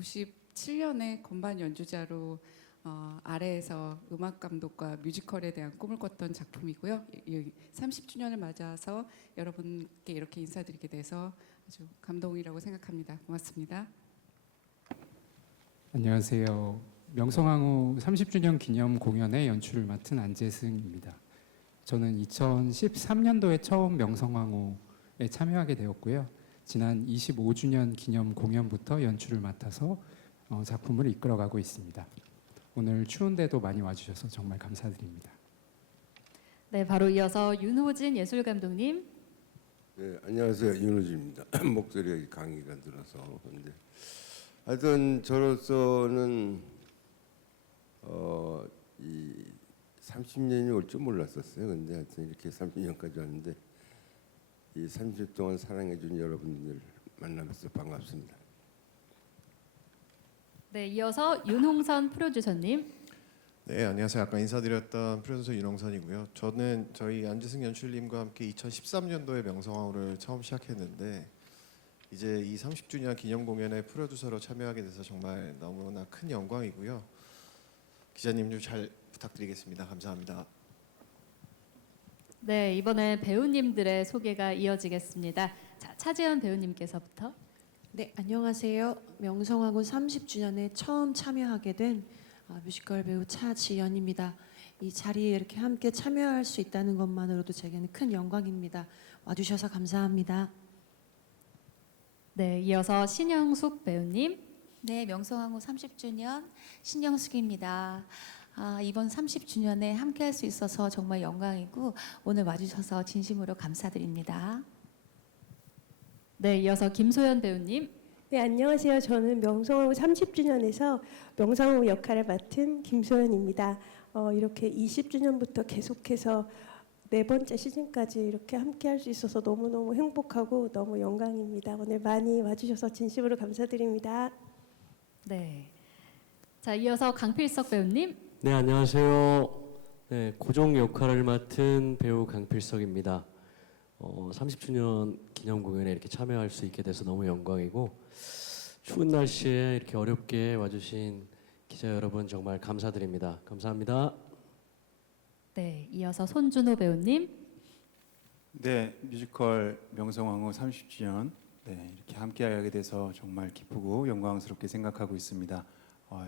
97년에 건반 연주자로 아래에서 음악 감독과 뮤지컬에 대한 꿈을 꿨던 작품이고요. 30주년을 맞아서 여러분께 이렇게 인사드리게 돼서 아주 감동이라고 생각합니다. 고맙습니다. 안녕하세요. 명성황후 30주년 기념 공연의 연출을 맡은 안재승입니다. 저는 2013년도에 처음 명성황후에 참여하게 되었고요. 지난 25주년 기념 공연부터 연출을 맡아서 작품을 이끌어가고 있습니다. 오늘 추운데도 많이 와주셔서 정말 감사드립니다. 네, 바로 이어서 윤호진 예술감독님. 네, 안녕하세요. 윤호진입니다. 목소리가 감기가 들어서 근데 하여튼 저로서는 이 30년이 올 줄 몰랐었어요. 근데 하여튼 이렇게 30년까지 왔는데 이 30년 동안 사랑해준 여러분들 만나면서 반갑습니다. 네, 이어서 윤홍선 프로듀서님. 네, 안녕하세요. 아까 인사드렸던 프로듀서 윤홍선이고요. 저는 저희 안재승 연출님과 함께 2013년도에 명성황후를 처음 시작했는데 이제 이 30주년 기념 공연에 프로듀서로 참여하게 돼서 정말 너무나 큰 영광이고요. 기자님 좀 잘 부탁드리겠습니다. 감사합니다. 네, 이번에 배우님들의 소개가 이어지겠습니다. 자, 차지연 배우님께서부터. 네, 안녕하세요. 명성황후 30주년에 처음 참여하게 된 뮤지컬 배우 차지연입니다. 이 자리에 이렇게 함께 참여할 수 있다는 것만으로도 제게는 큰 영광입니다. 와주셔서 감사합니다. 네, 이어서 신영숙 배우님. 네, 명성황후 30주년 신영숙입니다. 이번 30주년에 함께할 수 있어서 정말 영광이고 오늘 와주셔서 진심으로 감사드립니다. 네, 이어서 김소연 배우님. 네, 안녕하세요. 저는 명성황후 30주년에서 명성황후 역할을 맡은 김소연입니다. 이렇게 20주년부터 계속해서 네 번째 시즌까지 이렇게 함께할 수 있어서 너무너무 행복하고 너무 영광입니다. 오늘 많이 와주셔서 진심으로 감사드립니다. 네. 자, 이어서 강필석 배우님. 네, 안녕하세요. 네, 고종 역할을 맡은 배우 강필석입니다. 30주년 기념 공연에 이렇게 참여할 수 있게 돼서 너무 영광이고 추운 날씨에 이렇게 어렵게 와주신 기자 여러분 정말 감사드립니다. 감사합니다. 네, 이어서 손준호 배우님. 네, 뮤지컬 명성황후 30주년 이렇게 함께하게 돼서 정말 기쁘고 영광스럽게 생각하고 있습니다.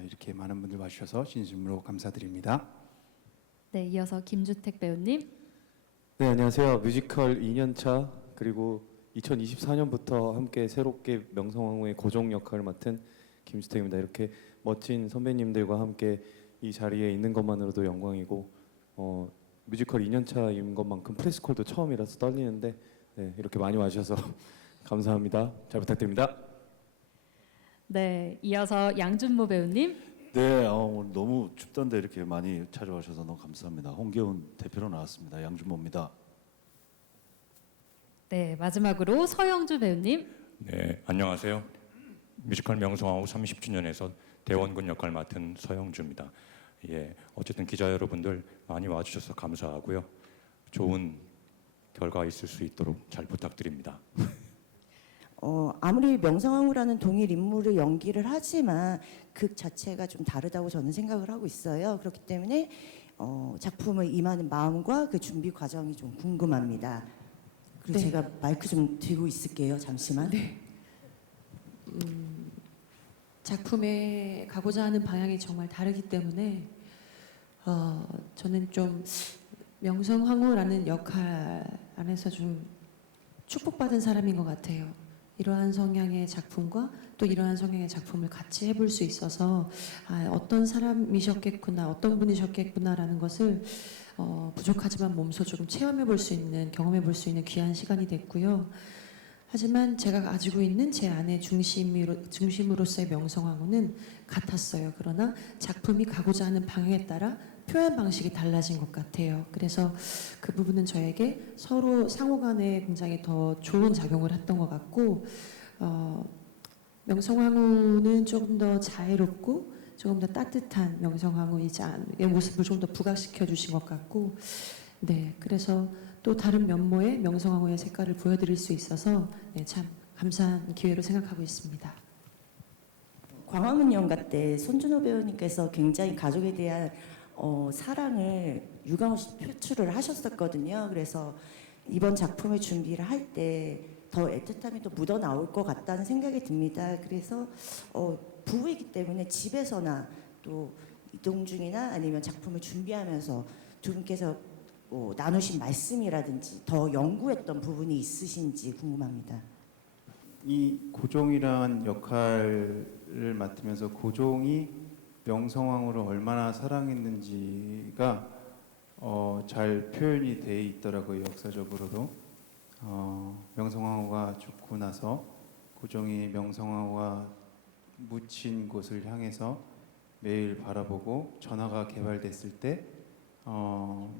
이렇게 많은 분들 와주셔서 진심으로 감사드립니다. 네, 이어서 김주택 배우님. 네, 안녕하세요. 뮤지컬 2년차 그리고 2024년부터 함께 새롭게 명성황후의 고종 역할을 맡은 김주택입니다. 이렇게 멋진 선배님들과 함께 이 자리에 있는 것만으로도 영광이고 뮤지컬 2년차인 것만큼 프레스콜도 처음이라서 떨리는데 네, 이렇게 많이 와주셔서 감사합니다. 잘 부탁드립니다. 네, 이어서 양준모 배우님. 네, 오늘 너무 춥던데 이렇게 많이 찾아와주셔서 너무 감사합니다. 홍계훈 대표로 나왔습니다. 양준모입니다. 네, 마지막으로 서영주 배우님. 네, 안녕하세요. 뮤지컬 명성황후 30주년에서 대원군 역할 맡은 서영주입니다. 예, 어쨌든 기자 여러분들 많이 와주셔서 감사하고요. 좋은 결과 있을 수 있도록 잘 부탁드립니다. 아무리 명성황후라는 동일 인물을 연기를 하지만 극 자체가 좀 다르다고 저는 생각을 하고 있어요. 그렇기 때문에 작품을 임하는 마음과 그 준비 과정이 좀 궁금합니다. 그리고 네. 제가 마이크 좀 들고 있을게요. 잠시만. 네. 작품에 가고자 하는 방향이 정말 다르기 때문에 저는 좀 명성황후라는 역할 안에서 좀 축복받은 사람인 것 같아요. 이러한 성향의 작품과 또 이러한 성향의 작품을 같이 해볼 수 있어서 어떤 사람이셨겠구나, 어떤 분이셨겠구나라는 것을 부족하지만 몸소 조금 체험해볼 수 있는, 경험해볼 수 있는 귀한 시간이 됐고요. 하지만 제가 가지고 있는 제 안의 중심으로서의 명성황후는 같았어요. 그러나 작품이 가고자 하는 방향에 따라 표현 방식이 달라진 것 같아요. 그래서 그 부분은 저에게 서로 상호간에 굉장히 더 좋은 작용을 했던 것 같고 명성황후는 조금 더 자애롭고 조금 더 따뜻한 명성황후의 모습을 좀 더 부각시켜 주신 것 같고 네, 그래서 또 다른 면모의 명성황후의 색깔을 보여드릴 수 있어서 네, 참 감사한 기회로 생각하고 있습니다. 광화문 연가 때 손준호 배우님께서 굉장히 가족에 대한 사랑을 유감없이 표출을 하셨었거든요. 그래서 이번 작품을 준비를 할 때 더 애틋함이 또 묻어 나올 것 같다는 생각이 듭니다. 그래서 부부이기 때문에 집에서나 또 이동 중이나 아니면 작품을 준비하면서 두 분께서 나누신 말씀이라든지 더 연구했던 부분이 있으신지 궁금합니다. 이 고종이란 역할을 맡으면서 고종이 명성황후를 얼마나 사랑했는지가 잘 표현이 돼 있더라고요. 역사적으로도 명성황후가 죽고 나서 고종이 명성황후가 묻힌 곳을 향해서 매일 바라보고 전화가 개발됐을 때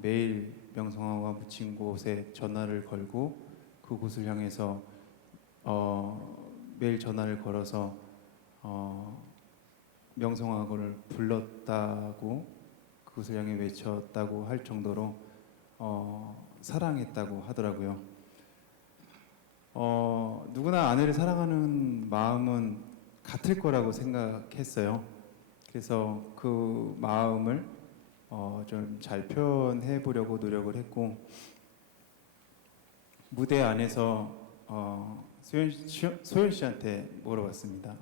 매일 명성황후가 묻힌 곳에 전화를 걸고 그곳을 향해서 매일 전화를 걸어서 명성황후를 불렀다고 그곳을 향해 외쳤다고 할 정도로 사랑했다고 하더라고요. 누구나 아내를 사랑하는 마음은 같을 거라고 생각했어요. 그래서 그 마음을 좀 잘 표현해 보려고 노력을 했고 무대 안에서 소연 씨한테 물어봤습니다.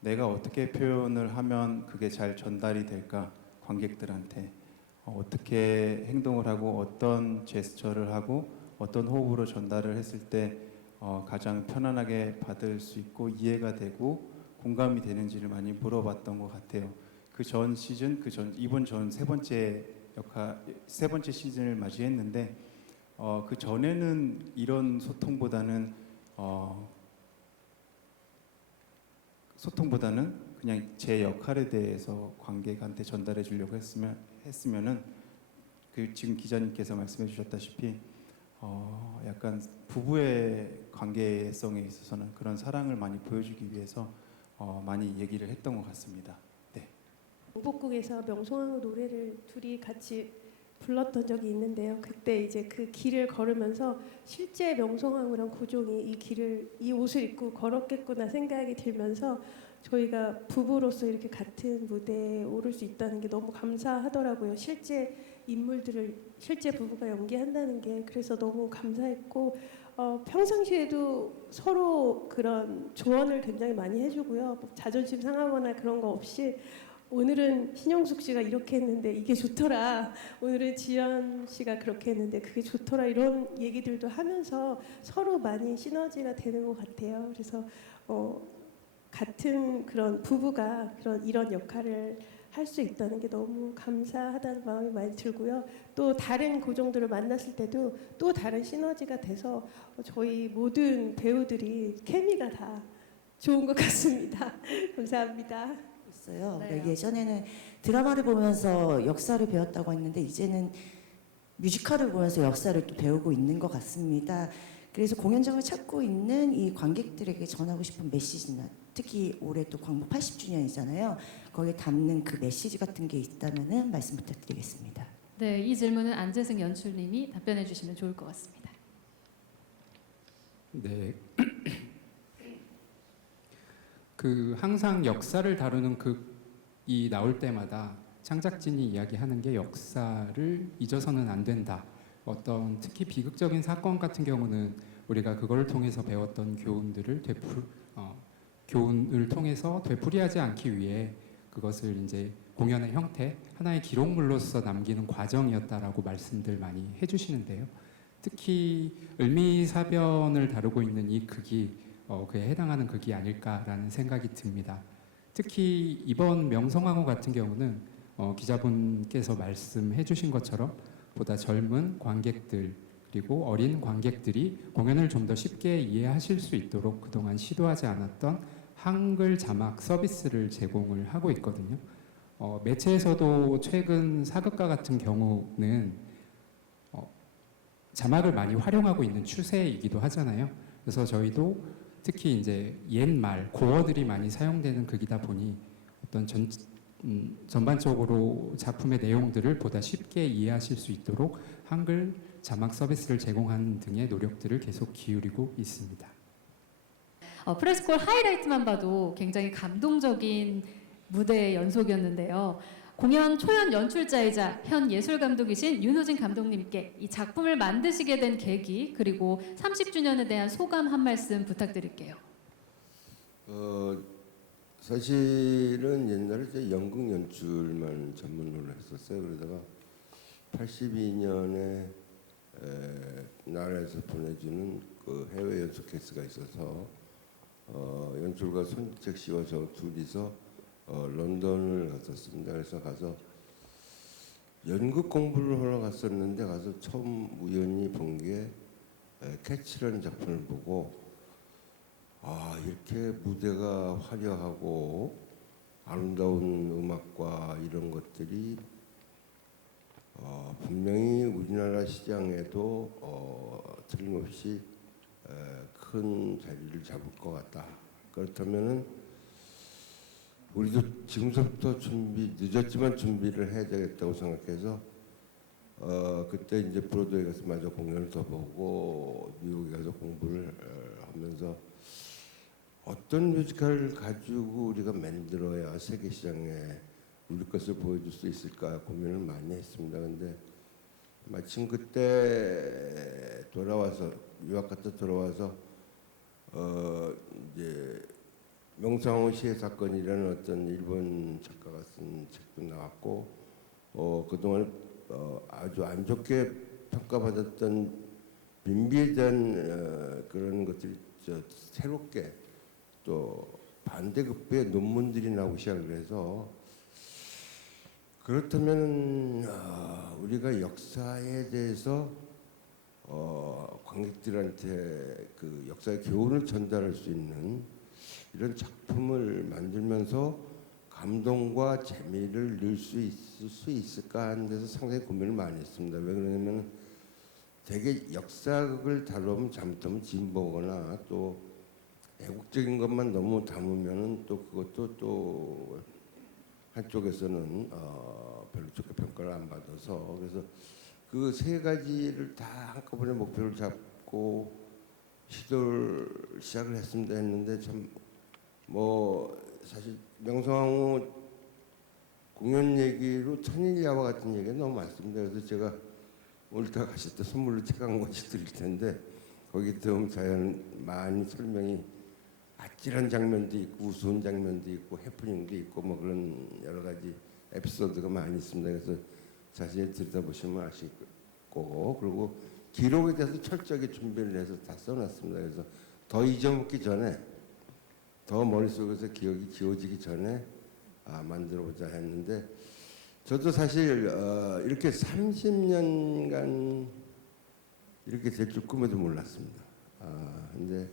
내가 어떻게 표현을 하면 그게 잘 전달이 될까? 관객들한테 어떻게 행동을 하고 어떤 제스처를 하고 어떤 호흡으로 전달을 했을 때 가장 편안하게 받을 수 있고 이해가 되고 공감이 되는지를 많이 물어봤던 것 같아요. 그 전 시즌, 이번 전 세 번째 시즌을 맞이했는데 그 전에는 이런 소통보다는 그냥 제 역할에 대해서 관객한테 전달해 주려고 했으면은 그 지금 기자님께서 말씀해 주셨다시피 약간 부부의 관계성에 있어서는 그런 사랑을 많이 보여주기 위해서 많이 얘기를 했던 것 같습니다. 네. 경복궁에서 명성황후 노래를 둘이 같이 불렀던 적이 있는데요. 그때 이제 그 길을 걸으면서 실제 명성황후랑 고종이 이 옷을 입고 걸었겠구나 생각이 들면서 저희가 부부로서 이렇게 같은 무대에 오를 수 있다는 게 너무 감사하더라고요. 실제 인물들을 실제 부부가 연기한다는 게 그래서 너무 감사했고 평상시에도 서로 그런 조언을 굉장히 많이 해주고요. 뭐 자존심 상하거나 그런 거 없이 오늘은 신영숙 씨가 이렇게 했는데 이게 좋더라. 오늘은 지연 씨가 그렇게 했는데 그게 좋더라. 이런 얘기들도 하면서 서로 많이 시너지가 되는 것 같아요. 그래서 같은 그런 부부가 이런 역할을 할 수 있다는 게 너무 감사하다는 마음이 많이 들고요. 또 다른 고종들을 만났을 때도 또 다른 시너지가 돼서 저희 모든 배우들이 케미가 다 좋은 것 같습니다. 감사합니다. 있어요. 그러니까 예전에는 드라마를 보면서 역사를 배웠다고 했는데 이제는 뮤지컬을 보면서 역사를 또 배우고 있는 것 같습니다. 그래서 공연장을 찾고 있는 이 관객들에게 전하고 싶은 메시지나 특히 올해 또 광복 80주년이잖아요. 거기에 담는 그 메시지 같은 게 있다면 말씀 부탁드리겠습니다. 네, 이 질문은 안재승 연출님이 답변해 주시면 좋을 것 같습니다. 네. 항상 역사를 다루는 극이 나올 때마다 창작진이 이야기하는 게 역사를 잊어서는 안 된다. 어떤 특히 비극적인 사건 같은 경우는 우리가 그걸 통해서 배웠던 교훈을 통해서 되풀이하지 않기 위해 그것을 이제 공연의 형태, 하나의 기록물로서 남기는 과정이었다라고 말씀들 많이 해주시는데요. 특히 을미사변을 다루고 있는 이 극이 그에 해당하는 극이 아닐까라는 생각이 듭니다. 특히 이번 명성황후 같은 경우는 기자분께서 말씀해주신 것처럼 보다 젊은 관객들 그리고 어린 관객들이 공연을 좀 더 쉽게 이해하실 수 있도록 그동안 시도하지 않았던 한글 자막 서비스를 제공을 하고 있거든요. 매체에서도 최근 사극과 같은 경우는 자막을 많이 활용하고 있는 추세이기도 하잖아요. 그래서 저희도 특히 이제 옛말 고어들이 많이 사용되는 극이다 보니 어떤 전반적으로 작품의 내용들을 보다 쉽게 이해하실 수 있도록 한글 자막 서비스를 제공하는 등의 노력들을 계속 기울이고 있습니다. 프레스콜 하이라이트만 봐도 굉장히 감동적인 무대의 연속이었는데요. 공연 초연 연출자이자 현 예술 감독이신 윤호진 감독님께 이 작품을 만드시게 된 계기 그리고 30주년에 대한 소감 한 말씀 부탁드릴게요. 사실은 옛날에 이제 연극 연출만 전문으로 했었어요. 그러다가 82년에 나라에서 보내주는 그 해외 연수 케이스가 있어서 연출가 손지책 씨와 저 둘이서 런던을 갔었습니다. 그래서 가서 연극 공부를 하러 갔었는데 가서 처음 우연히 본 게 캐치라는 작품을 보고 이렇게 무대가 화려하고 아름다운 음악과 이런 것들이 분명히 우리나라 시장에도 틀림없이 큰 자리를 잡을 것 같다. 그렇다면은 우리도 지금서부터 늦었지만 준비를 해야 되겠다고 생각해서 그때 이제 브로드웨이 가서 마저 공연을 더 보고 미국에 가서 공부를 하면서 어떤 뮤지컬을 가지고 우리가 만들어야 세계 시장에 우리 것을 보여줄 수 있을까 고민을 많이 했습니다. 근데 마침 그때 돌아와서 유학 갔다 돌아와서 이제 명상호 시해 사건이라는 어떤 일본 작가가 쓴 책도 나왔고 그동안 아주 안 좋게 평가받았던 민비에 대한 그런 것들이 새롭게 또 반대급부의 논문들이 나오기 시작을 해서 그렇다면 우리가 역사에 대해서 관객들한테 그 역사의 교훈을 전달할 수 있는 이런 작품을 만들면서 감동과 재미를 넣을 수 있을 수 있을까 하는 데서 상당히 고민을 많이 했습니다. 왜 그러냐면 되게 역사극을 다루면 잘못하면 진보거나 또 애국적인 것만 너무 담으면은 또 그것도 또 한쪽에서는 별로 좋게 평가를 안 받아서 그래서 그 세 가지를 다 한꺼번에 목표를 잡고 시작을 했습니다. 참 뭐 사실 명성황후 공연 얘기로 천일야와 같은 얘기가 너무 많습니다. 그래서 제가 오늘 다 가실 때 선물로 책 한 권씩 드릴 텐데 거기 들어오면 자연 많이 설명이 아찔한 장면도 있고 우스운 장면도 있고 해프닝도 있고 뭐 그런 여러 가지 에피소드가 많이 있습니다. 그래서 자세히 들여다보시면 아실 거고 그리고 기록에 대해서 철저하게 준비를 해서 다 써놨습니다. 그래서 더 잊어먹기 전에 더 머릿속에서 기억이 지워지기 전에 만들어보자 했는데 저도 사실 이렇게 30년간 이렇게 될 줄 꿈에도 몰랐습니다. 근데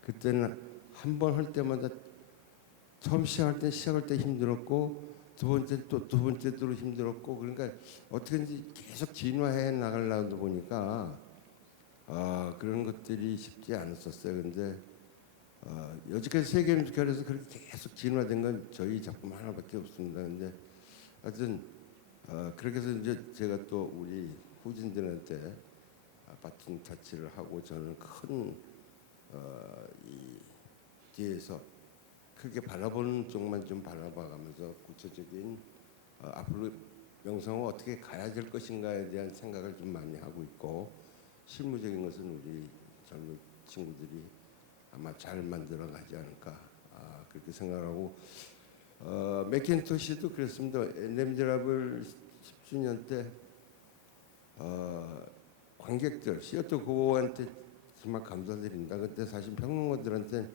그때는 한 번 할 때마다 처음 시작할 때 힘들었고 두 번째 때로 힘들었고 그러니까 어떻게든지 계속 진화해 나가려다 보니까 그런 것들이 쉽지 않았었어요. 근데 여지까지 세계 뮤지컬에서 그렇게 계속 진화된 건 저희 작품 하나밖에 없습니다. 근데 하여튼 그렇게 해서 이제 제가 또 우리 후진들한테 바튼 타치를 하고 저는 큰 이 뒤에서 크게 바라보는 쪽만 좀 바라봐가면서 구체적인 앞으로 명성을 어떻게 가야 될 것인가에 대한 생각을 좀 많이 하고 있고 실무적인 것은 우리 젊은 친구들이 아마 잘 만들어 가지 않을까 그렇게 생각하고 맥킨토시도 그랬습니다. 레미제라블 10주년 때 관객들 시어터 고한테 정말 감사드립니다. 그때 사실 평론가들한테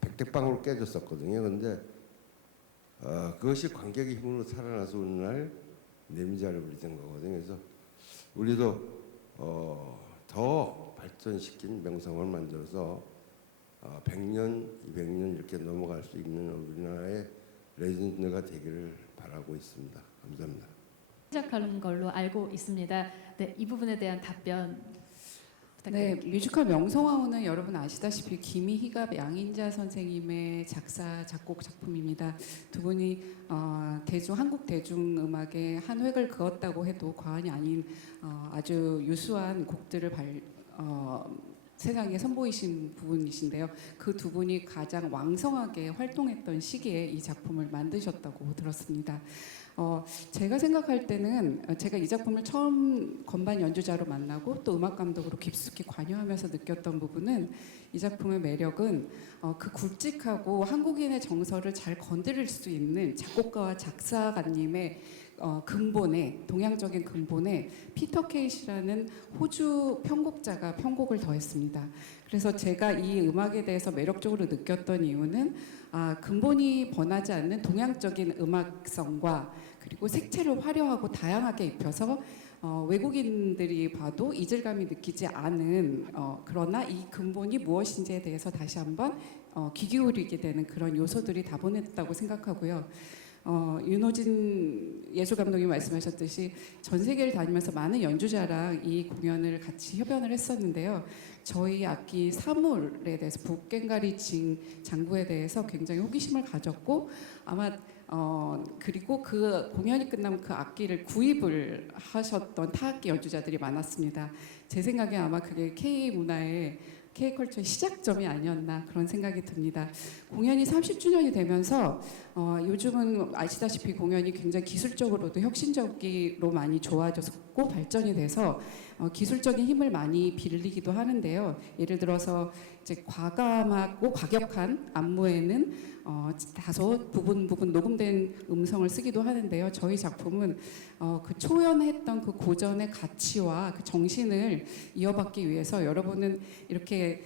백대빵으로 깨졌었거든요. 근데 그것이 관객의 힘으로 살아나서 오늘날 레미제라블이 된 거거든요. 그래서 우리도 더 발전시킨 명성을 만들어서 100년, 200년 이렇게 넘어갈 수 있는 우리나라의 레전드가 되기를 바라고 있습니다. 감사합니다. 시작하는 걸로 알고 있습니다. 네, 이 부분에 대한 답변 네, 부탁드립니다. 뮤지컬 명성황후는 여러분 아시다시피 김희갑 양인자 선생님의 작사 작곡 작품입니다. 두 분이 한국 대중음악의 한 획을 그었다고 해도 과언이 아닌 아주 유수한 곡들을 세상에 선보이신 부분이신데요. 그 두 분이 가장 왕성하게 활동했던 시기에 이 작품을 만드셨다고 들었습니다. 제가 생각할 때는 제가 이 작품을 처음 건반 연주자로 만나고 또 음악 감독으로 깊숙이 관여하면서 느꼈던 부분은 이 작품의 매력은 그 굵직하고 한국인의 정서를 잘 건드릴 수 있는 작곡가와 작사가님의 근본에, 동양적인 근본에 피터 케이시라는 호주 편곡자가 편곡을 더했습니다. 그래서 제가 이 음악에 대해서 매력적으로 느꼈던 이유는 근본이 번하지 않는 동양적인 음악성과 그리고 색채를 화려하고 다양하게 입혀서 외국인들이 봐도 이질감이 느끼지 않은 그러나 이 근본이 무엇인지에 대해서 다시 한번 귀 기울이게 되는 그런 요소들이 다분했다고 생각하고요. 윤호진 예술감독님이 말씀하셨듯이 전 세계를 다니면서 많은 연주자랑 이 공연을 같이 협연을 했었는데요. 저희 악기 사물에 대해서 북갱가리 장구에 대해서 굉장히 호기심을 가졌고 아마 그리고 그 공연이 끝나면 그 악기를 구입을 하셨던 타악기 연주자들이 많았습니다. 제 생각에 아마 그게 K문화의 K컬처의 시작점이 아니었나 그런 생각이 듭니다. 공연이 30주년이 되면서 요즘은 아시다시피 공연이 굉장히 기술적으로도 혁신적으로 많이 좋아졌고 발전이 돼서 기술적인 힘을 많이 빌리기도 하는데요. 예를 들어서 이제 과감하고 과격한 안무에는 다소 부분 녹음된 음성을 쓰기도 하는데요. 저희 작품은 그 초연했던 그 고전의 가치와 그 정신을 이어받기 위해서 여러분은 이렇게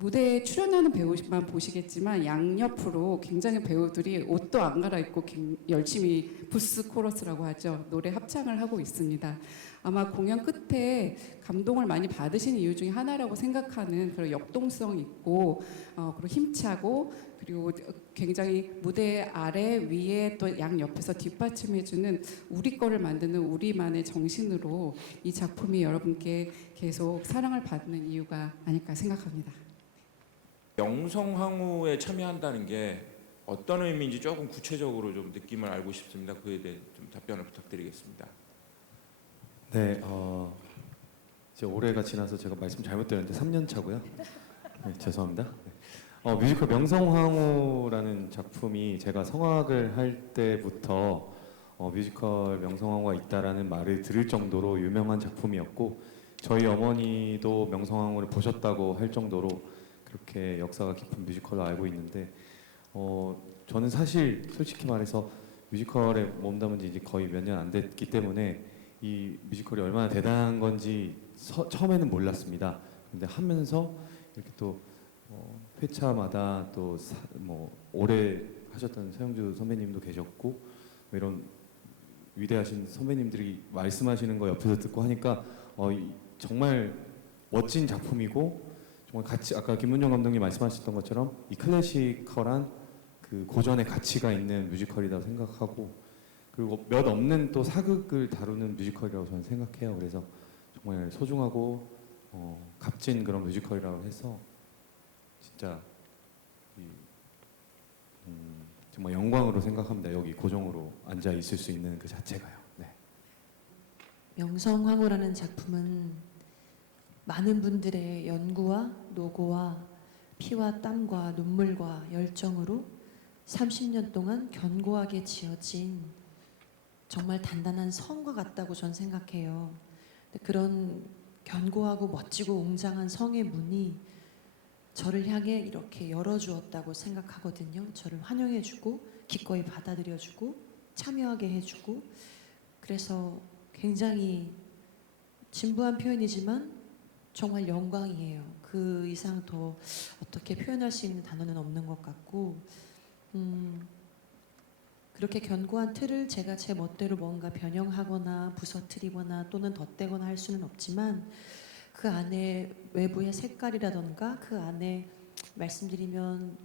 무대에 출연하는 배우만 보시겠지만 양옆으로 굉장히 배우들이 옷도 안 갈아입고 열심히 부스 코러스라고 하죠. 노래 합창을 하고 있습니다. 아마 공연 끝에 감동을 많이 받으신 이유 중에 하나라고 생각하는 그런 역동성 있고 그리고 힘차고 그리고 굉장히 무대 아래 위에 또 양옆에서 뒷받침해주는 우리 거를 만드는 우리만의 정신으로 이 작품이 여러분께 계속 사랑을 받는 이유가 아닐까 생각합니다. 명성황후에 참여한다는 게 어떤 의미인지 조금 구체적으로 좀 느낌을 알고 싶습니다. 그에 대해 좀 답변을 부탁드리겠습니다. 네, 이제 올해가 지나서 제가 말씀 잘못드렸는데 3년 차고요. 네, 죄송합니다. 뮤지컬 명성황후라는 작품이 제가 성악을 할 때부터 뮤지컬 명성황후가 있다라는 말을 들을 정도로 유명한 작품이었고 저희 어머니도 명성황후를 보셨다고 할 정도로 그렇게 역사가 깊은 뮤지컬로 알고 있는데 저는 사실 솔직히 말해서 뮤지컬에 몸담은 지 이제 거의 몇 년 안 됐기 때문에 이 뮤지컬이 얼마나 대단한 건지 처음에는 몰랐습니다. 근데 하면서 이렇게 또 회차마다 또 오래 하셨던 서영주 선배님도 계셨고 뭐 이런 위대하신 선배님들이 말씀하시는 거 옆에서 듣고 하니까 정말 멋진 작품이고 정말 가치 아까 김문정 감독님 말씀하셨던 것처럼 이 클래시컬한 그 고전의 가치가 있는 뮤지컬이라고 생각하고 그리고 몇 없는 또 사극을 다루는 뮤지컬이라고 저는 생각해요. 그래서 정말 소중하고 값진 그런 뮤지컬이라고 해서 진짜 정말 영광으로 생각합니다. 여기 고정으로 앉아 있을 수 있는 그 자체가요. 네. 명성황후라는 작품은 많은 분들의 연구와 노고와 피와 땀과 눈물과 열정으로 30년 동안 견고하게 지어진 정말 단단한 성과 같다고 전 생각해요. 그런 견고하고 멋지고 웅장한 성의 문이 저를 향해 이렇게 열어주었다고 생각하거든요. 저를 환영해주고 기꺼이 받아들여주고 참여하게 해주고 그래서 굉장히 진부한 표현이지만 정말 영광이에요. 그 이상 더 어떻게 표현할 수 있는 단어는 없는 것 같고 그렇게 견고한 틀을 제가 제 멋대로 뭔가 변형하거나 부서뜨리거나 또는 덧대거나 할 수는 없지만 그 안에 외부의 색깔이라던가 그 안에 말씀드리면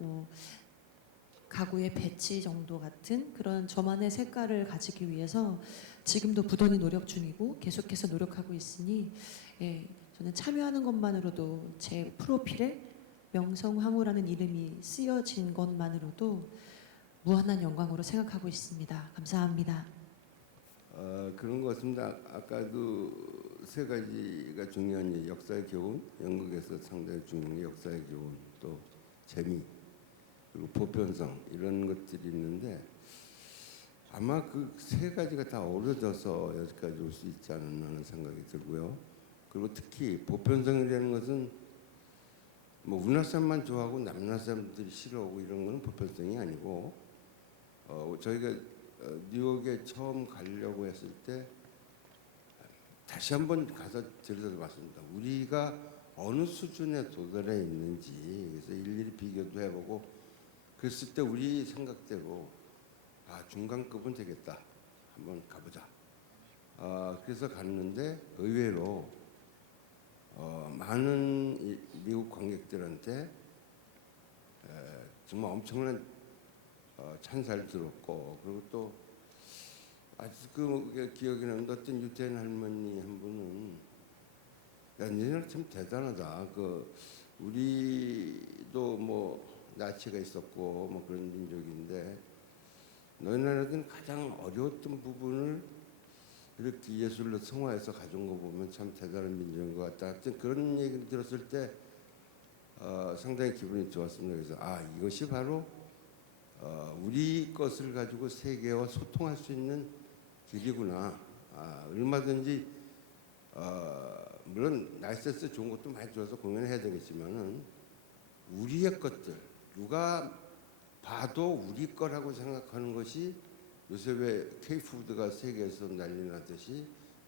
가구의 배치 정도 같은 그런 저만의 색깔을 가지기 위해서 지금도 부단히 노력 중이고 계속해서 노력하고 있으니 저는 참여하는 것만으로도 제 프로필에 명성황후라는 이름이 쓰여진 것만으로도 무한한 영광으로 생각하고 있습니다. 감사합니다. 그런 것 같습니다. 아까 그 세 가지가 중요한 역사의 교훈, 연극에서 상당히 중요한 게 역사의 교훈, 또 재미, 그리고 보편성 이런 것들이 있는데 아마 그 세 가지가 다 어우러져서 여기까지 올 수 있지 않았나 하는 생각이 들고요. 그리고 특히 보편성이라는 것은 뭐 우리나라 사람만 좋아하고 남나라 사람들이 싫어하고 이런 거는 보편성이 아니고 저희가 뉴욕에 처음 가려고 했을 때 다시 한번 가서 들여다봤습니다. 봤습니다. 우리가 어느 수준에 도달해 있는지 그래서 일일이 비교도 해보고 그랬을 때 우리 생각대로 중간급은 되겠다. 한번 가보자. 그래서 갔는데 의외로 많은 미국 관객들한테 정말 엄청난 찬사를 들었고 그리고 또 아주 그 기억이 나는데 어떤 유태인 할머니 한 분은 야 너희는 참 대단하다. 그 우리도 뭐 나치가 있었고 뭐 그런 민족인데 너희 나라는 가장 어려웠던 부분을 이렇게 예술로 승화해서 가져온 거 보면 참 대단한 민족인 것 같다. 하여튼 그런 얘기를 들었을 때 상당히 기분이 좋았습니다. 그래서 이것이 바로 우리 것을 가지고 세계와 소통할 수 있는 길이구나. 얼마든지 물론 나이스에서 좋은 것도 많이 줘서 공연을 해야 되겠지만은 우리의 것들 누가 봐도 우리 거라고 생각하는 것이 요새 왜 K-푸드가 세계에서 난리 나듯이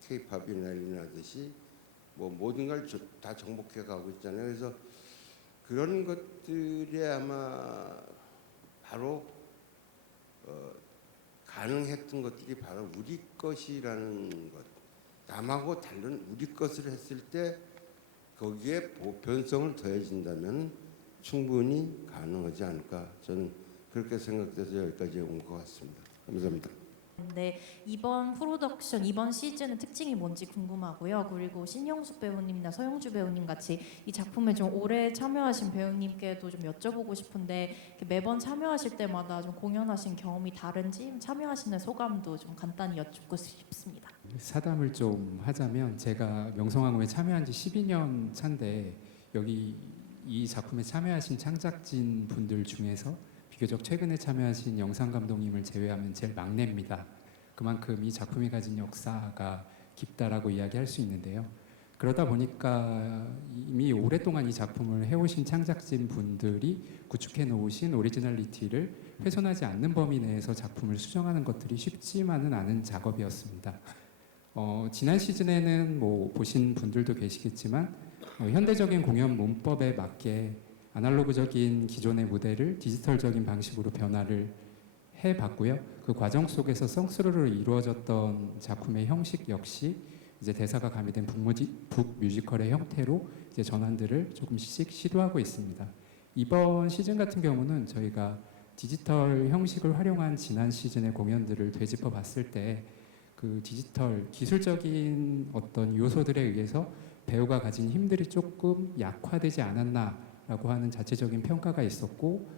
K-팝이 난리 나듯이 뭐 모든 걸 다 정복해 가고 있잖아요. 그래서 그런 것들이 아마 바로 가능했던 것들이 바로 우리 것이라는 것. 남하고 다른 우리 것을 했을 때 거기에 보편성을 더해진다면 충분히 가능하지 않을까. 저는 그렇게 생각돼서 여기까지 온 것 같습니다. 감사합니다. 네, 이번 프로덕션 이번 시즌의 특징이 뭔지 궁금하고요. 그리고 신영숙 배우님이나 서영주 배우님 같이 이 작품에 좀 오래 참여하신 배우님께도 좀 여쭤보고 싶은데 매번 참여하실 때마다 좀 공연하신 경험이 다른지 참여하시는 소감도 좀 간단히 여쭙고 싶습니다. 사담을 좀 하자면 제가 명성황후에 참여한 지 12년 차인데 여기 이 작품에 참여하신 창작진 분들 중에서 비교적 최근에 참여하신 영상 감독님을 제외하면 제일 막내입니다. 그만큼 이 작품이 가진 역사가 깊다라고 이야기할 수 있는데요. 그러다 보니까 이미 오랫동안 이 작품을 해오신 창작진 분들이 구축해 놓으신 오리지널리티를 훼손하지 않는 범위 내에서 작품을 수정하는 것들이 쉽지만은 않은 작업이었습니다. 지난 시즌에는 뭐 보신 분들도 계시겠지만 현대적인 공연 문법에 맞게 아날로그적인 기존의 무대를 디지털적인 방식으로 변화를 해봤고요. 그 과정 속에서 성스루로 이루어졌던 작품의 형식 역시 이제 대사가 가미된 북 뮤지컬의 형태로 이제 전환들을 조금씩 시도하고 있습니다. 이번 시즌 같은 경우는 저희가 디지털 형식을 활용한 지난 시즌의 공연들을 되짚어 봤을 때 그 디지털 기술적인 어떤 요소들에 의해서 배우가 가진 힘들이 조금 약화되지 않았나라고 하는 자체적인 평가가 있었고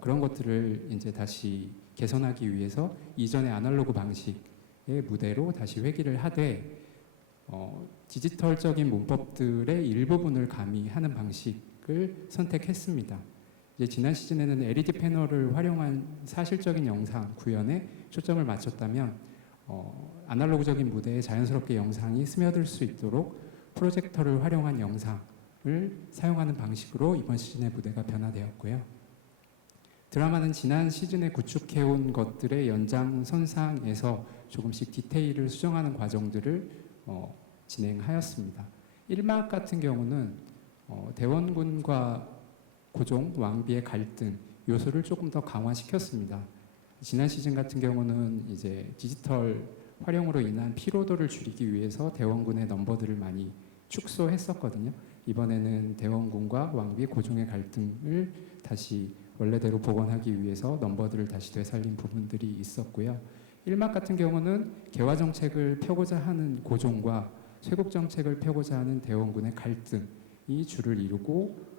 그런 것들을 이제 다시 개선하기 위해서 이전의 아날로그 방식의 무대로 다시 회귀를 하되 디지털적인 문법들의 일부분을 가미하는 방식을 선택했습니다. 이제 지난 시즌에는 LED 패널을 활용한 사실적인 영상 구현에 초점을 맞췄다면 아날로그적인 무대에 자연스럽게 영상이 스며들 수 있도록 프로젝터를 활용한 영상을 사용하는 방식으로 이번 시즌의 무대가 변화되었고요. 드라마는 지난 시즌에 구축해온 것들의 연장선상에서 조금씩 디테일을 수정하는 과정들을 진행하였습니다. 1막 같은 경우는 대원군과 고종, 왕비의 갈등 요소를 조금 더 강화시켰습니다. 지난 시즌 같은 경우는 이제 디지털 활용으로 인한 피로도를 줄이기 위해서 대원군의 넘버들을 많이 축소했었거든요. 이번에는 대원군과 왕비, 고종의 갈등을 다시 원래대로 복원하기 위해서 넘버들을 다시 되살린 부분들이 있었고요. 1막 같은 경우는 개화 정책을 펴고자 하는 고종과 쇄국 정책을 펴고자 하는 대원군의 갈등이 주를 이루고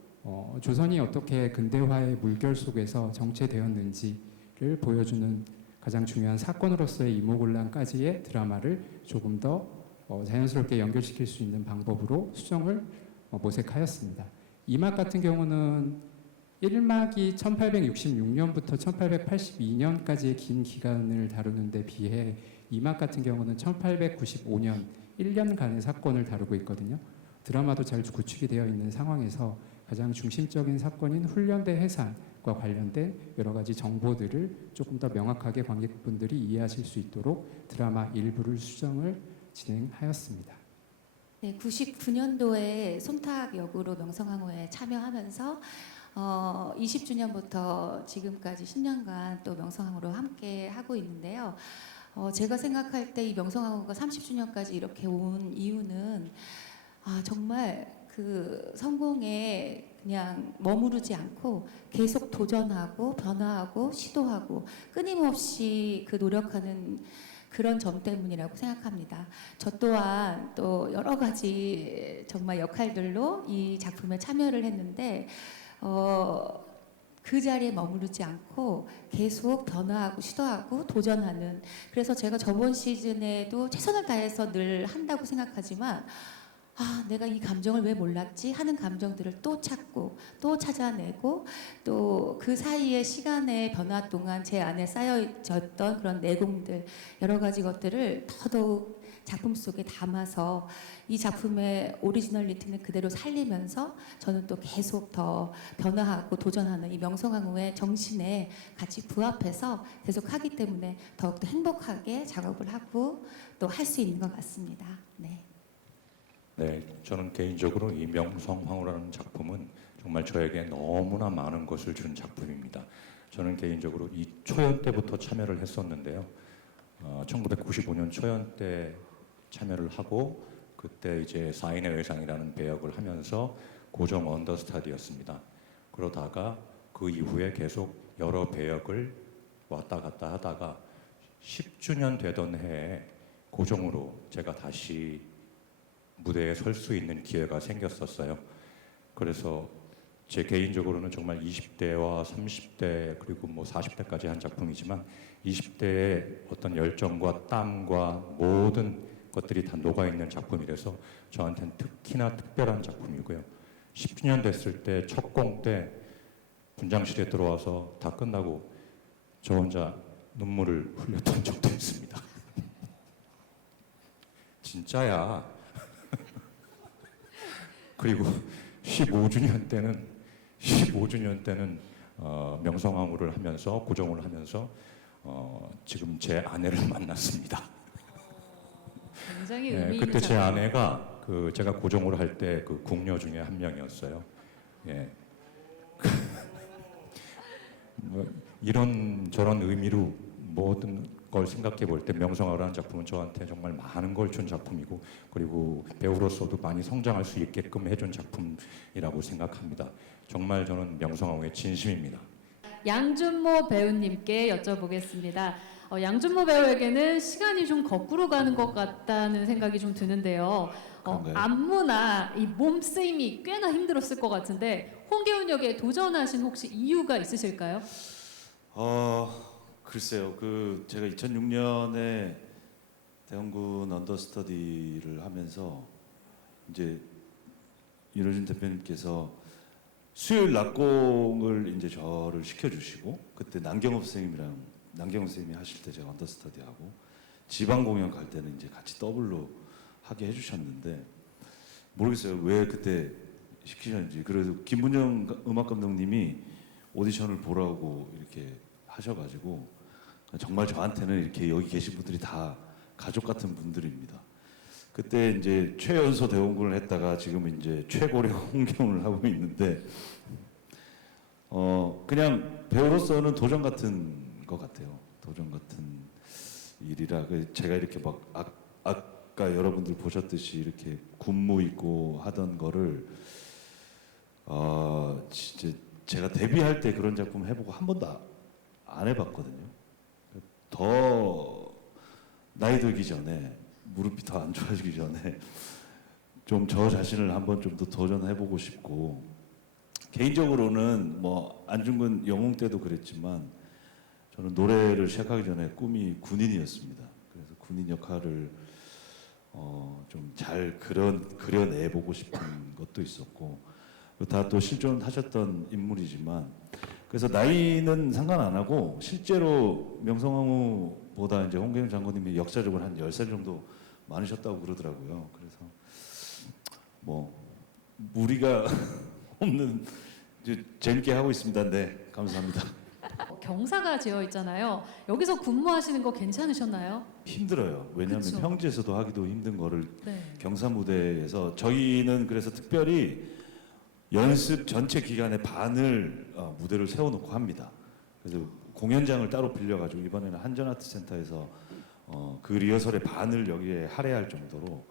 조선이 어떻게 근대화의 물결 속에서 정체되었는지를 보여주는 가장 중요한 사건으로서의 이모곤란까지의 드라마를 조금 더 자연스럽게 연결시킬 수 있는 방법으로 수정을 모색하였습니다. 2막 같은 경우는 1막이 1866년부터 1882년까지의 긴 기간을 다루는 데 비해 2막 같은 경우는 1895년 1년간의 사건을 다루고 있거든요. 드라마도 잘 구축이 되어 있는 상황에서 가장 중심적인 사건인 훈련대 해산과 관련된 여러 가지 정보들을 조금 더 명확하게 관객분들이 이해하실 수 있도록 드라마 일부를 수정을 진행하였습니다. 네, 99년도에 손탁 역으로 명성황후에 참여하면서 20주년부터 지금까지 10년간 또 명성황후로 함께 하고 있는데요. 제가 생각할 때 이 명성황후가 30주년까지 이렇게 온 이유는 정말 그 성공에 그냥 머무르지 않고 계속 도전하고 변화하고 시도하고 끊임없이 그 노력하는 그런 점 때문이라고 생각합니다. 저 또한 또 여러 가지 정말 역할들로 이 작품에 참여를 했는데 그 자리에 머무르지 않고 계속 변화하고 시도하고 도전하는, 그래서 제가 저번 시즌에도 최선을 다해서 늘 한다고 생각하지만 내가 이 감정을 왜 몰랐지 하는 감정들을 또 찾고 또 찾아내고 또 그 사이의 시간의 변화 동안 제 안에 쌓여졌던 그런 내공들, 여러 가지 것들을 더더욱 작품 속에 담아서 이 작품의 오리지널리티는 그대로 살리면서 저는 또 계속 더 변화하고 도전하는 이 명성황후의 정신에 같이 부합해서 계속 하기 때문에 더욱더 행복하게 작업을 하고 또 할 수 있는 것 같습니다. 네. 네, 저는 개인적으로 이 명성황후라는 작품은 정말 저에게 너무나 많은 것을 준 작품입니다. 저는 개인적으로 이 초연 때부터 참여를 했었는데요. 1995년 초연 때 참여를 하고 그때 이제 사인의 외상이라는 배역을 하면서 고정 언더스타디였습니다. 그러다가 그 이후에 계속 여러 배역을 왔다 갔다 하다가 10주년 되던 해에 고정으로 제가 다시 무대에 설 수 있는 기회가 생겼었어요. 그래서 제 개인적으로는 정말 20대와 30대 그리고 뭐 40대까지 한 작품이지만 20대의 어떤 열정과 땀과 모든 것들이 다 녹아있는 작품이라서 저한테는 특히나 특별한 작품이고요. 10주년 됐을 때 첫 공 때 분장실에 들어와서 다 끝나고 저 혼자 눈물을 흘렸던 적도 있습니다. 진짜야. 그리고 15주년 때는 명성황후를 하면서 고정을 하면서 지금 제 아내를 만났습니다. 굉장히 의미 있는 그때 제 작품. 아내가 제가 고정을 할 때 그 궁녀 중에 한 명이었어요. 예. 뭐 이런 저런 의미로 모든 걸 생각해 볼 때 명성황후라는 작품은 저한테 정말 많은 걸 준 작품이고 그리고 배우로서도 많이 성장할 수 있게끔 해준 작품이라고 생각합니다. 정말 저는 명성황후의 진심입니다. 양준모 배우님께 여쭤보겠습니다. 양준모 배우에게는 시간이 좀 거꾸로 가는 것 같다는 생각이 좀 드는데요. 그런가요? 안무나 이 몸쓰임이 꽤나 힘들었을 것 같은데 홍계훈 역에 도전하신 혹시 이유가 있으실까요? 글쎄요. 제가 2006년에 대원군 언더스터디를 하면서 이제 윤호준 대표님께서 수요일 낮공을 이제 저를 시켜주시고 그때 남경업 선생님이 하실 때 제가 언더스터디하고 지방 공연 갈 때는 이제 같이 더블로 하게 해주셨는데 모르겠어요 왜 그때 시키셨는지. 그래도 김문정 음악 감독님이 오디션을 보라고 이렇게 하셔가지고 정말 저한테는 이렇게 여기 계신 분들이 다 가족 같은 분들입니다. 그때 이제 최연소 대원군을 했다가 지금 이제 최고령 홍경을 하고 있는데 그냥 배우로서는 도전 같은 것 같아요. 도전 같은 일이라 제가 이렇게 막 아까 여러분들 보셨듯이 이렇게 군무 입고 하던 거를 진짜 제가 데뷔할 때 그런 작품 해보고 한 번도 안 해봤거든요. 더 나이 들기 전에 무릎이 더 안 좋아지기 전에 좀 저 자신을 한번 좀 더 도전해보고 싶고 개인적으로는 뭐 안중근 영웅 때도 그랬지만 저는 노래를 시작하기 전에 꿈이 군인이었습니다. 그래서 군인 역할을 좀 잘 그려내보고 싶은 것도 있었고, 다 또 실존하셨던 인물이지만, 그래서 나이는 상관 안 하고 실제로 명성황후보다 이제 홍계영 장군님이 역사적으로 한 10살 정도 많으셨다고 그러더라고요. 그래서 뭐 무리가 없는 이제 재밌게 하고 있습니다. 네, 감사합니다. 경사가 지어 있잖아요. 여기서 근무하시는 거 괜찮으셨나요? 힘들어요. 왜냐하면 그쵸. 평지에서도 하기도 힘든 거를 네. 경사 무대에서, 저희는 그래서 특별히 연습 전체 기간에 반을 무대를 세워놓고 합니다. 그래서 공연장을 따로 빌려가지고 이번에는 한전아트센터에서 그 리허설의 반을 여기에 할애할 정도로,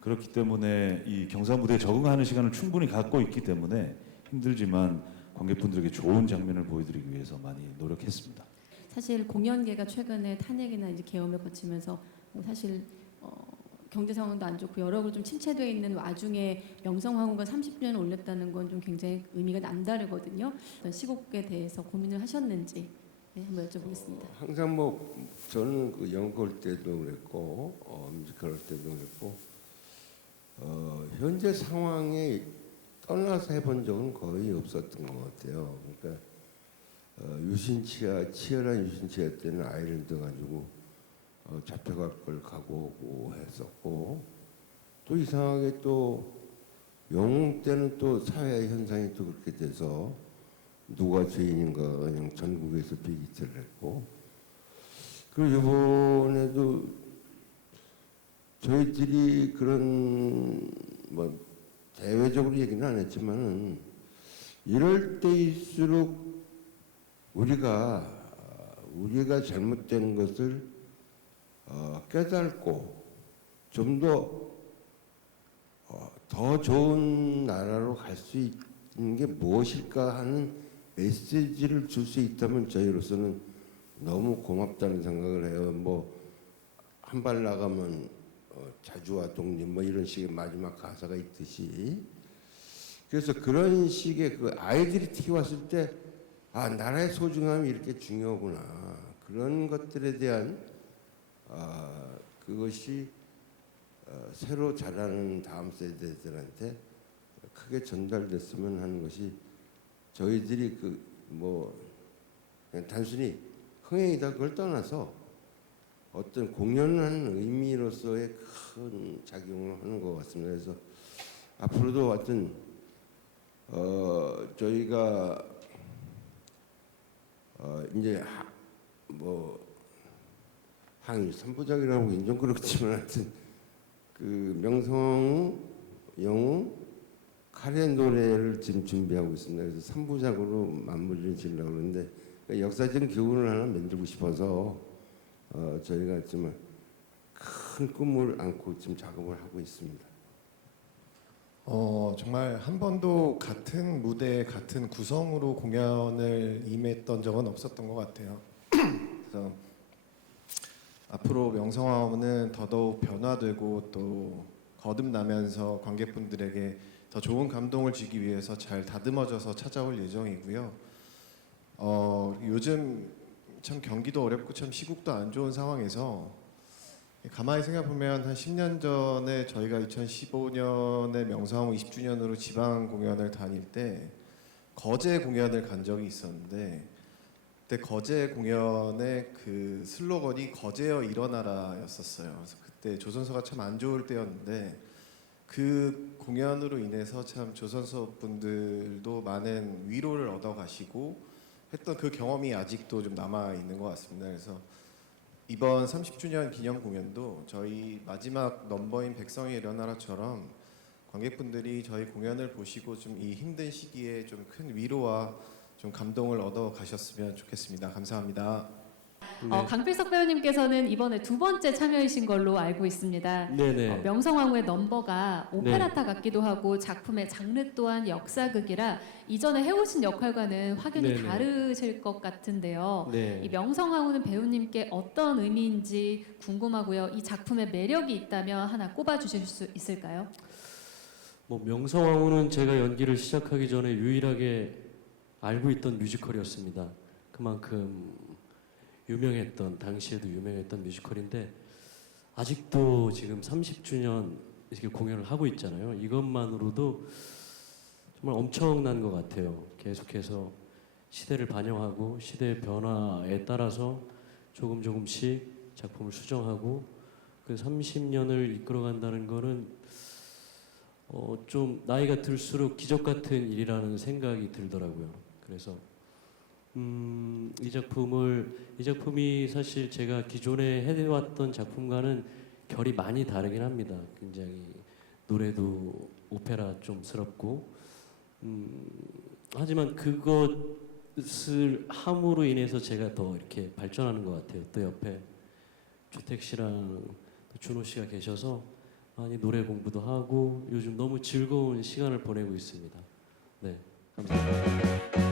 그렇기 때문에 이 경사 무대에 적응하는 시간을 충분히 갖고 있기 때문에 힘들지만 관객분들에게 좋은 장면을 보여드리기 위해서 많이 노력했습니다. 사실 공연계가 최근에 탄핵이나 이제 계엄을 거치면서 사실 경제 상황도 안 좋고 여러 가지 좀 침체되어 있는 와중에 명성황후가 30주년을 올렸다는 건 좀 굉장히 의미가 남다르거든요. 어떤 시국에 대해서 고민을 하셨는지 한번 여쭤보겠습니다. 항상 뭐 저는 그 연극 때도 그랬고 뮤지컬 때도 그랬고 현재 상황에 떠나서 해본 적은 거의 없었던 것 같아요. 그러니까 치열한 유신치하 때는 아이를 둬가지고 잡혀갈 걸 각오하고 했었고, 또 이상하게 또 영웅 때는 또 사회 현상이 또 그렇게 돼서 누가 죄인인가 그냥 전국에서 비기틀을 했고, 그리고 이번에도 저희들이 그런 뭐 대외적으로 얘기는 안 했지만은 이럴 때일수록 우리가 잘못된 것을 깨닫고 좀 더 좋은 나라로 갈 수 있는 게 무엇일까 하는 메시지를 줄 수 있다면 저희로서는 너무 고맙다는 생각을 해요. 뭐 한 발 나가면 자주와 독립 뭐 이런 식의 마지막 가사가 있듯이, 그래서 그런 식의 그 아이들이 특히 왔을 때 나라의 소중함이 이렇게 중요하구나, 그런 것들에 대한 그것이 새로 자라는 다음 세대들한테 크게 전달됐으면 하는 것이, 저희들이 뭐 그냥 단순히 흥행이다 그걸 떠나서 어떤 공연을 하는 의미로서의 큰 작용을 하는 것 같습니다. 그래서 앞으로도 하여튼 저희가 이제 뭐 항일 3부작이라고 인정 그렇지만 하여튼 그 명성황후, 영웅, 칼의 노래를 지금 준비하고 있습니다. 그래서 3부작으로 마무리를 지으려고 그러는데 역사적인 교훈을 하나 만들고 싶어서 저희가 정말 큰 꿈을 안고 지금 작업을 하고 있습니다. 정말 한 번도 같은 무대, 같은 구성으로 공연을 임했던 적은 없었던 것 같아요. 그래서 앞으로 명성황후는 더더욱 변화되고 또 거듭나면서 관객분들에게 더 좋은 감동을 주기 위해서 잘 다듬어져서 찾아올 예정이고요. 요즘 참 경기도 어렵고 참 시국도 안 좋은 상황에서 가만히 생각해보면 한 10년 전에 저희가 2015년에 명성황후 20주년으로 지방 공연을 다닐 때 거제 공연을 간 적이 있었는데, 그때 거제 공연의 그 슬로건이 거제여 일어나라였었어요. 그래서 그때 조선소가 참 안 좋을 때였는데 그 공연으로 인해서 참 조선소 분들도 많은 위로를 얻어가시고 했던 그 경험이 아직도 좀 남아 있는 것 같습니다. 그래서 이번 30주년 기념 공연도 저희 마지막 넘버인 백성의 일어나라처럼 관객분들이 저희 공연을 보시고 좀 이 힘든 시기에 좀 큰 위로와 좀 감동을 얻어 가셨으면 좋겠습니다. 감사합니다. 강필석 배우님께서는 이번에 두 번째 참여이신 걸로 알고 있습니다. 네네. 명성황후의 넘버가 오페라타 같기도 하고 작품의 장르 또한 역사극이라 이전에 해오신 역할과는 확연히 네네. 다르실 것 같은데요. 네. 이 명성황후는 배우님께 어떤 의미인지 궁금하고요. 이 작품의 매력이 있다면 하나 꼽아주실 수 있을까요? 뭐 명성황후는 제가 연기를 시작하기 전에 유일하게 알고 있던 뮤지컬이었습니다. 그만큼 유명했던 당시에도 유명했던 뮤지컬인데 아직도 지금 30주년 이렇게 공연을 하고 있잖아요. 이것만으로도 정말 엄청난 것 같아요. 계속해서 시대를 반영하고 시대의 변화에 따라서 조금씩 작품을 수정하고 그 30년을 이끌어간다는 거는 좀 나이가 들수록 기적 같은 일이라는 생각이 들더라고요. 그래서 이 작품이 사실 제가 기존에 해왔던 작품과는 결이 많이 다르긴 합니다. 굉장히 노래도 오페라 좀스럽고 하지만 그것을 함으로 인해서 제가 더 이렇게 발전하는 것 같아요. 또 옆에 주택 씨랑 또 준호 씨가 계셔서 많이 노래 공부도 하고 요즘 너무 즐거운 시간을 보내고 있습니다. 네, 감사합니다.